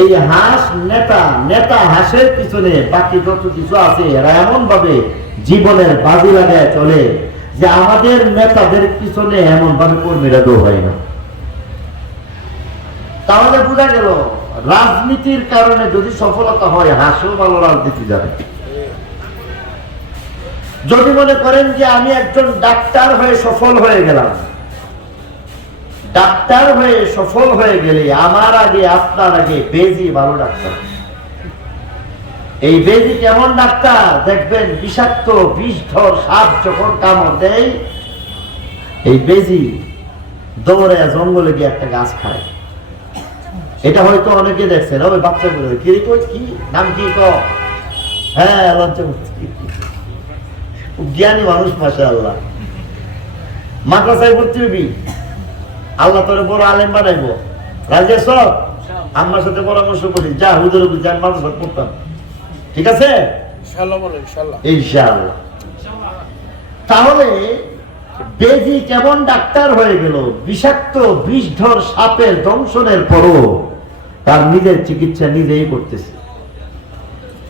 এই হাঁস নেতা নেতা হাঁসের পিছনে বাকি যত কিছু আছে, এরা এমন ভাবে জীবনের বাজি লাগায় চলে যে আমাদের নেতাদের পিছনে এমন ভাবে কর্মীরা দৌ হয় না। তাহলে বোঝা গেল, রাজনীতির কারণে যদি সফলতা হয়, হাসিও ভালো রাজনীতি যাবে যদি মনে করেন যে আমি একজন ডাক্তার হয়ে সফল হয়ে গেলাম ডাক্তার হয়ে সফল হয়ে গেলে আমার আগে, আপনার আগে বেজি ভালো ডাক্তার। এই বেজি কেমন ডাক্তার? দেখবেন বিষাক্ত, বিষধর সাপ যখন কামড় দেয়, এই বেজি দৌড়ে জঙ্গলে গিয়ে একটা গাছ খায়। এটা হয়তো অনেকে দেখছেন ওই বাচ্চা বলে কি কি? নাম কি ক হ্যাঁ খুব জ্ঞানী মানুষ মাসা আল্লাহ মাদ্রাসায় ভর্তি হবি? আল্লাহ তোর বড় আলেম বানাইবো। রাজে সব আমার সাথে পরামর্শ করি যা হুজুর যান মাদ্রাসা পড়তাম। ঠিক আছে? ইনশাআল্লাহ তাহলে বেজি কেমন ডাক্তার হয়ে গেল? বিষাক্ত বিষধর সাপের দংশনের পরও তার নিজের চিকিৎসা নিজেই করতেছে।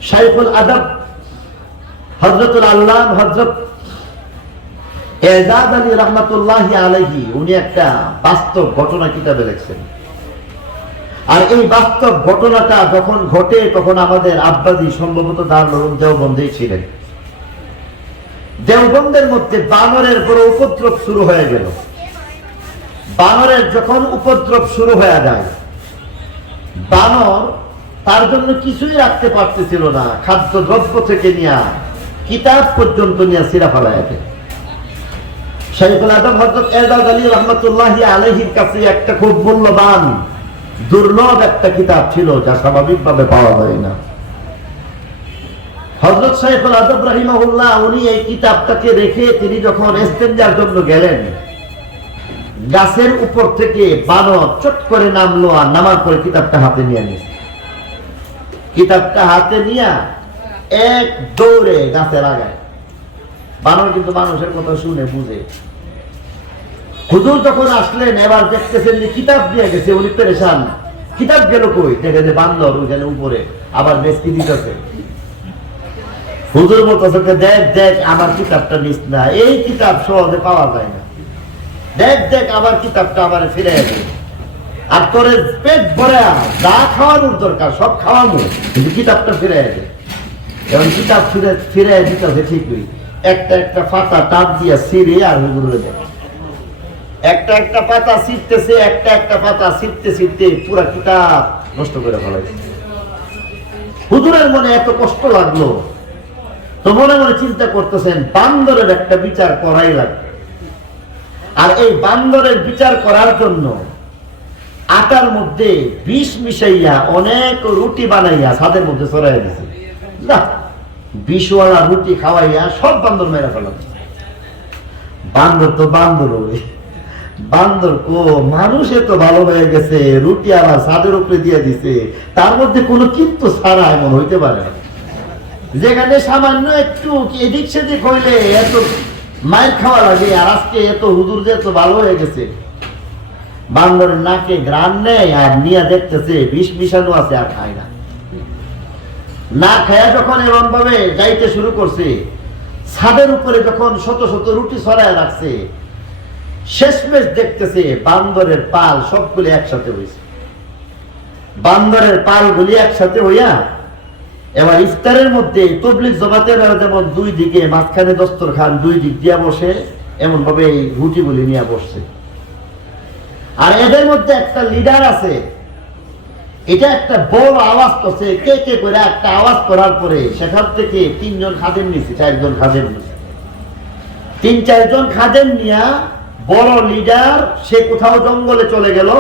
শাইখুল আদব হজরতুল আল্লাহ হজরত এজাদ আলী রহমতুল্লাহ আলহি উনি একটা বাস্তব ঘটনা কিতাবে লিখছেন। আর এই বাস্তব ঘটনাটা যখন ঘটে, তখন আমাদের আব্বাজি সম্ভবত ছিলেন। দেওবন্দের মধ্যে বানরের বড় উপদ্রব শুরু হয়ে গেল। বানরের যখন উপদ্রব শুরু হয়ে যায়, বানর তার জন্য কিছুই রাখতে পারতেছিল না। খাদ্য দ্রব্য থেকে নিয়ে কিতাব পর্যন্ত নিয়ে সিরা ফেলায় দেয়। তিনি যখন এস্তেঞ্জার জন্য গেলেন, গাছের উপর থেকে বানর চট করে নামলো আর নামার পরে কিতাবটা হাতে নিয়ে নিয়েছে কিতাবটা হাতে নিয়ে এক দৌড়ে গাছে লাগায় বানর কিন্তু মানুষের কথা শুনে, বুঝে। হুজুর যখন আসলেন, এবার দেখতেছেন যে কিতাব দিয়ে গেছে, উনি পেরেশান। কিতাব গেল কই? দেখে যে বান্দর ওইখানে উপরে, আবার বেশকি দিতেছে। হুজুর বলতেছে দেখ দেখ, আমার কিতাবটা নিস না। এই কিতাব সহজে পাওয়া যায় না। দেখ দেখ আবার কিতাবটা আবার ফিরে আসে আর তোর পেট ভরে, যা খাওয়ানোর দরকার, সব খাওয়ানো কিন্তু কিতাবটা ফিরে আসে এবং কিতাব ফিরে ফিরে দিতেছে ঠিকই। একটা একটা পাতা টাপ দিয়া সিরে আর দেয়। একটা একটা পাতা ছিটতেছে একটা একটা পাতা ছিটতে ছিটতে পুরা কিতাব নষ্ট করে ফেলাইছে। হুজুরের মনে এত কষ্ট লাগল। তো মনে মনে চিন্তা করতেছেন, বান্দরের একটা বিচার করাই লাগবে। আর এই বান্দরের বিচার করার জন্য আটার মধ্যে বিষ মিশাইয়া অনেক রুটি বানাইয়া ছাদের মধ্যে চড়াইয়া দিছে। না। বিষওয়ালা রুটি খাওয়াইয়া সব বান্দর মেরে ফেলাচ্ছে বান্দর তো বান্দর ওই। বান্দর কো, মানুষ এত ভালো হয়ে গেছে, রুটি আবার ছাদের উপরে দিয়ে দিছে। তার মধ্যে কোনো কিন্তু ছাড়া এমন হইতে পারে না। যেখানে সামান্য একটু এদিক সেদিক হইলে এত মায়ের খাওয়া লাগে, আর আজকে এত হুদুর যে এত ভালো হয়ে গেছে। বান্দরের নাকে গ্রাম নেই, আর নিয়ে দেখতেছে, বিষ মিশানো আছে আর খায় না। না খায়া যখন এমন ভাবে যাইতে শুরু করছে, ছাদের উপরে যখন শত শত রুটি ছড়ায় রাখছে, শেষমেশ দেখতেছে বান্দরের পাল সবগুলি একসাথে হয়েছে। বান্দরের পালগুলি একসাথে হইয়া এবার ইফতারের মধ্যে তবলিক জমাতের যেমন দুই দিকে মাঝখানে দস্তর খান দুই দিক দিয়া বসে এমন ভাবে এই রুটিগুলি নিয়ে বসছে। আর এদের মধ্যে একটা লিডার আছে এটা একটা বড় আওয়াজ করছে কে কে করে একটা আওয়াজ করার পরে সেখান থেকে তিনজন খাদেম নিছে, চারজন খাদেম নিছে তিন, চারজন খাদেম নিয়া বড় লিডার, সে কোথাও জঙ্গলে চলে গেল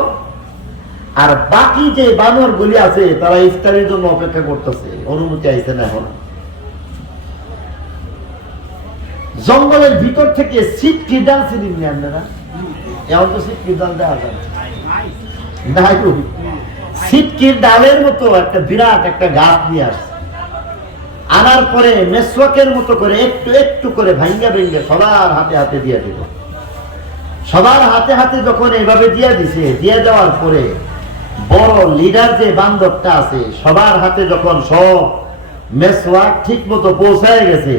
আর বাকি যে বানর গুলি আছে, তারা ইফতারের জন্য অপেক্ষা করতেছে, অনুমতি আইছে না এখন জঙ্গলের ভিতর থেকে সিট কিদাল চিনি নিয়ে আপনারা এমন তো সিট কিদাল দেওয়া যায় না। নাই। সিটকির ডালের মতো একটা বিরাট একটা গাছ নিয়ে আসছে। আনার পরে মেসওয়াকের মতো করে একটু একটু করে ভাঙ্গা ভেঙ্গে সবার হাতে হাতে দিয়ে দিল। সবার হাতে হাতে যখন এইভাবে দিয়ে দিছে, দিয়ে দেওয়ার পরে বড় লিডার যে বান্ধবটা আছে, সবার হাতে যখন সব মেসওয়াক ঠিক মতো পৌঁছায় গেছে,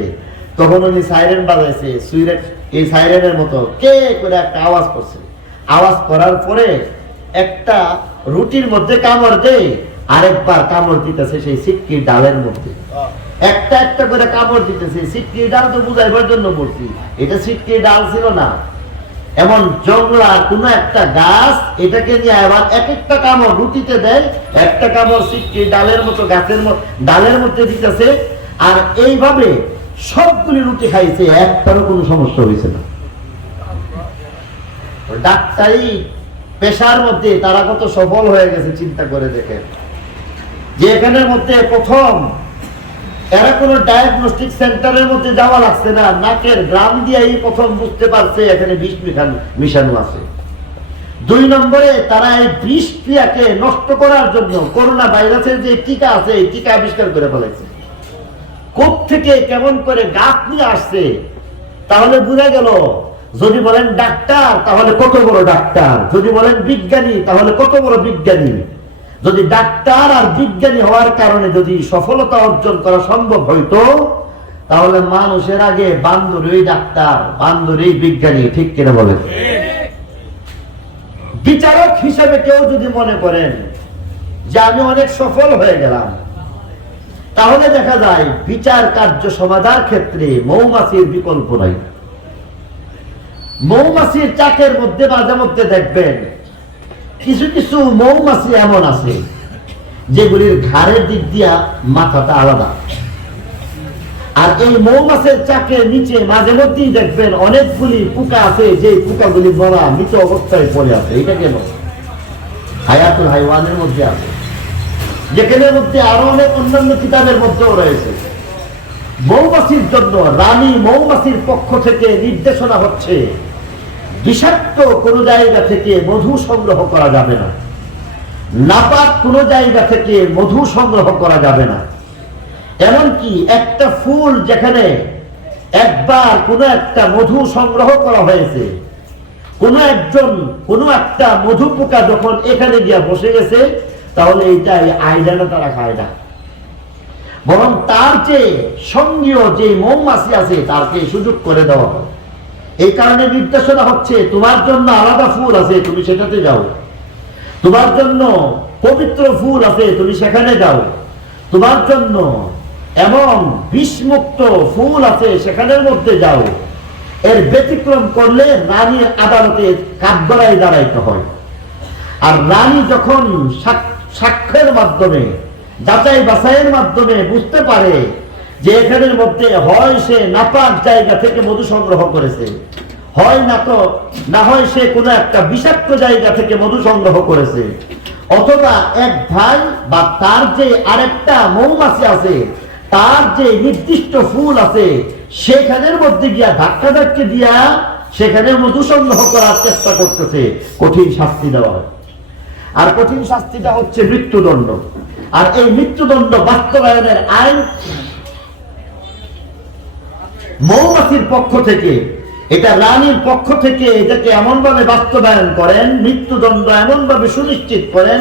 তখন উনি সাইরেন বাজাইছে সুইরেট এই সাইরেনের মতো কে করে একটা আওয়াজ করছে। আওয়াজ করার পরে একটা রুটির মধ্যে কামড় দেয়, আরেকবার কামড় দিতেছে সেই সিটকির ডালের মধ্যে। একটা একটা করে কামড় দিতেছে সিটকির ডাল তো বুঝাইবার জন্য বলছি, এটা সিটকির ডাল ছিল না। এমন জংলার কোন একটা গাছ, এটাকে নিয়ে আবার এক একটা কামড় রুটিতে দেয়, একটা কামড় সিটকি ডালের মতো গাছের ডালের মধ্যে দিতেছে, আর এইভাবে সবগুলি রুটি খাইছে একটারও কোনো সমস্যা হয়েছে না। ডাক্তারি পেশার মধ্যে তারা কত সফল হয়ে গেছে, চিন্তা করে দেখেন। যে এখানের মধ্যে প্রথম, এরা কোনো ডায়াগনস্টিক সেন্টারের মধ্যে যাওয়া লাগছে না, নাকের গ্রাম দিয়েই প্রথম বুঝতে পারছে এখানে বিষ মিশানো মিশানো আছে। দুই নম্বরে তারা এই বিষ নষ্ট করার জন্য করোনা ভাইরাসের যে টিকা আছে, এই টিকা আবিষ্কার করে ফেলেছে। থেকে কেমন করে গাছ নিয়ে আসছে, তাহলে বোঝা গেল যদি বলেন ডাক্তার, তাহলে কত বড় ডাক্তার? যদি বলেন বিজ্ঞানী, তাহলে কত বড় বিজ্ঞানী? যদি ডাক্তার আর বিজ্ঞানী হওয়ার কারণে যদি সফলতা অর্জন করা সম্ভব হইতো, তাহলে মানুষের আগে বান্দরই ডাক্তার, বান্দরই বিজ্ঞানী, ঠিক কিনা বলেন? বিচারক হিসেবে কেউ যদি মনে করেন যে আমি অনেক সফল হয়ে গেলাম, তাহলে দেখা যায় বিচার কার্য সমাধার ক্ষেত্রে মৌমাছির বিকল্প নাই। মৌমাছির চাকের মধ্যে মাঝে মধ্যে দেখবেন কিছু কিছু মৌমাছি এমন আছে যেগুলির ঘাড়ের দিক দিয়া মাথাটা আলাদা। আর এই মৌমাছের চাকের নিচে মাঝে মধ্যেই দেখবেন অনেকগুলি পোকা আছে যে পোকাগুলি মরা মৃত অবস্থায় পড়ে আছে। এটা কেন? হায়াতুল হাইওয়ানের মধ্যে আছে। যেখানের মধ্যে আরও অনেক অন্যান্য কিতাবের মধ্যেও রয়েছে। মৌমাছির জন্য রানী মৌমাছির পক্ষ থেকে নির্দেশনা হচ্ছে বিষাক্ত কোন জায়গা থেকে মধু সংগ্রহ করা যাবে না। নাপাক কোন জায়গা থেকে মধু সংগ্রহ করা যাবে না। এমনকি একটা ফুল যেখানে একবার কোন একটা মধু সংগ্রহ করা হয়েছে, কোন একজন, কোন একটা মধু পোকা যখন এখানে গিয়া বসে গেছে, তাহলে এইটা এই আইডাটা তারা খায় না। বরং তার চেয়ে সঙ্গীয় যে মৌমাছি আছে তাকে সুযোগ করে দেওয়া হয়। এই কারণে নির্দেশনা হচ্ছে, তোমার জন্য আলাদা ফুল আছে, তুমি সেটাতে যাও। তোমার জন্য পবিত্র ফুল আছে, তুমি সেখানে যাও। তোমার জন্য এমন বিষমুক্ত ফুল আছে, সেখানের মধ্যে যাও। এর ব্যতিক্রম করলে রানীর আদালতে কাঠগড়ায় দাঁড়াইতে হয়। আর রানী যখন সাক- সাক্ষ্যের মাধ্যমে যাচাই বাছাইয়ের মাধ্যমে বুঝতে পারে যে এখানের মধ্যে হয় সে নাপাক জায়গা থেকে মধু সংগ্রহ করেছে। হয় না তো, না হয় সে কোনো একটা বিষাক্ত জায়গা থেকে মধু সংগ্রহ করেছে। অথবা এক ভাই বা তার যে আরেকটা মৌমাছি আছে, তার যে নির্দিষ্ট ফুল আছে, সেখানের মধ্যে গিয়া ধাক্কা ধাক্কে দিয়া সেখানে মধু সংগ্রহ করার চেষ্টা করতেছে। কঠিন শাস্তি দেওয়া হয়। আর কঠিন শাস্তিটা হচ্ছে মৃত্যুদণ্ড। আর এই মৃত্যুদণ্ড বাস্তবায়নের আইন মৌমাছির পক্ষ থেকে, এটা রানীর পক্ষ থেকে এটাকে এমন ভাবে বাস্তবায়ন করেন, মৃত্যুদণ্ড এমন ভাবে সুনিশ্চিত করেন,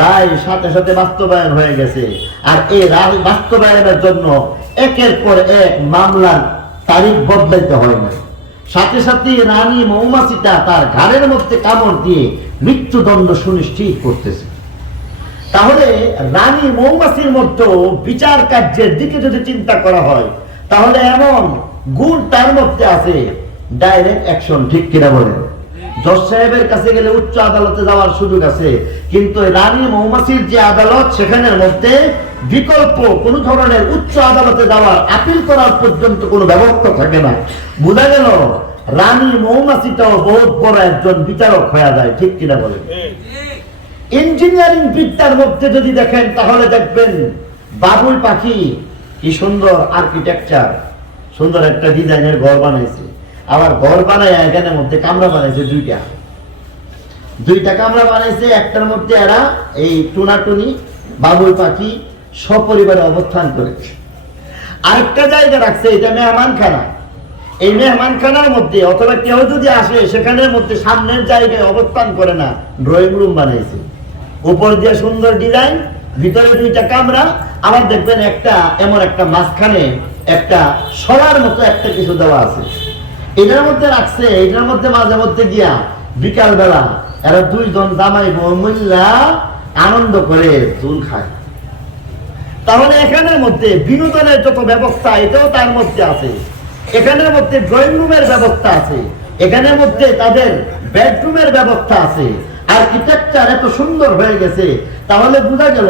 রায় সাথে সাথে বাস্তবায়ন হয়ে গেছে। আর এই রায় বাস্তবায়নের জন্য একের পর এক মামলার তারিখ বদলাইতে হয় না। সাথে সাথে রানী মৌমাছিটা তার ঘাড়ের মধ্যে কামড় দিয়ে মৃত্যুদণ্ড সুনিশ্চিত করতেছে। তাহলে রানী মৌমাছির মধ্যে বিচার কার্যের দিকে যদি চিন্তা করা হয়, তাহলে এমন গুণ তার মধ্যে আছে ডাইরেক্ট অ্যাকশন ঠিক কিনা বলেন? জজ সাহেবের কাছে গেলে উচ্চ আদালতে যাওয়ার সুযোগ আছে, কিন্তু রানী মৌমাছির যে আদালত মধ্যে বিকল্প কোন ধরনের উচ্চ আদালতে যাওয়ার আপিল করার পর্যন্ত কোনো ব্যবস্থা থাকে না। বোঝা গেল, রানী বহুত বড় একজন বিচারক হয়ে যায়, ঠিক কিনা বলেন? ইঞ্জিনিয়ারিং বিদ্যার মধ্যে যদি দেখেন, তাহলে দেখবেন বাবুল পাখি কি সুন্দর আর্কিটেকচার সুন্দর একটা ডিজাইনের ঘর বানাইছে। আবার ঘর বানায় এখানের মধ্যে কামরা বানাইছে দুইটা। দুইটা কামরা বানাইছে, একটার মধ্যে এরা এই টুনাটুনি বাবুল পাখি সপরিবারে অবস্থান করেছে। আরেকটা জায়গা রাখছে, এটা মেহমানখানা। এই মেহমানখানার মধ্যে, অথবা কেউ যদি আসে, সেখানের মধ্যে সামনের জায়গায় অবস্থান করে না ড্রয়িং রুম বানাইছে। উপর দিয়ে সুন্দর ডিজাইন, ভিতরে দুইটা কামরা, আবার দেখবেন একটা, এমন একটা মাঝখানে একটা সরার মতো একটা কিছু দেওয়া আছে। এটার মধ্যে রাখছে, এটার মধ্যে মাঝে মধ্যে গিয়া বিকাল বেলা এরা দুইজন জামাই মহিলা আনন্দ করে চুল খায়। তাহলে এখানের মধ্যে বিনোদনের যত ব্যবস্থা, এটাও তার মধ্যে আছে। এখানের মধ্যে ড্রয়িং রুমের ব্যবস্থা আছে। এখানের মধ্যে তাদের বেডরুমের ব্যবস্থা আছে। আর্কিটেকচার এত সুন্দর হয়ে গেছে, তাহলে বোঝা গেল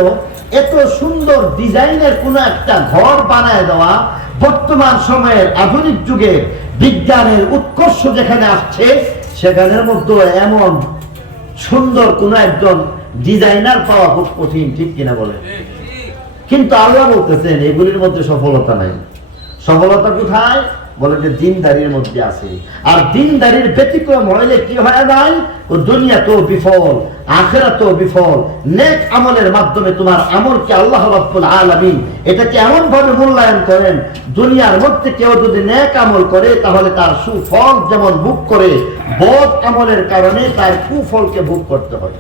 এত সুন্দর ডিজাইনের কোন একটা ঘর বানায় দেওয়া বর্তমান সময়ের আধুনিক যুগে বিজ্ঞানের উৎকর্ষ যেখানে আসছে, সেখানের মধ্যে এমন সুন্দর কোন একজন ডিজাইনার পাওয়া খুব কঠিন, ঠিক কিনা বলে? কিন্তু আল্লাহ বলতেছেন, এগুলির মধ্যে সফলতা নাই। সফলতা কোথায়? বলে যে দিনদারির মধ্যে আছে। আর দিনদারির ব্যতিক্রম হইলে কি হয় নাই ও দুনিয়া তো বিফল আখেরা তো বিফল। নেক আমলের মাধ্যমে তোমার আমলকে আল্লাহ রাব্বুল আলামিন এটাকে এমন ভাবে মূল্যায়ন করেন, দুনিয়ার মধ্যে কেউ যদি নেক আমল করে, তাহলে তার সুফল যেমন ভোগ করে, বদ আমলের কারণে তার কুফলকে ভোগ করতে হয়।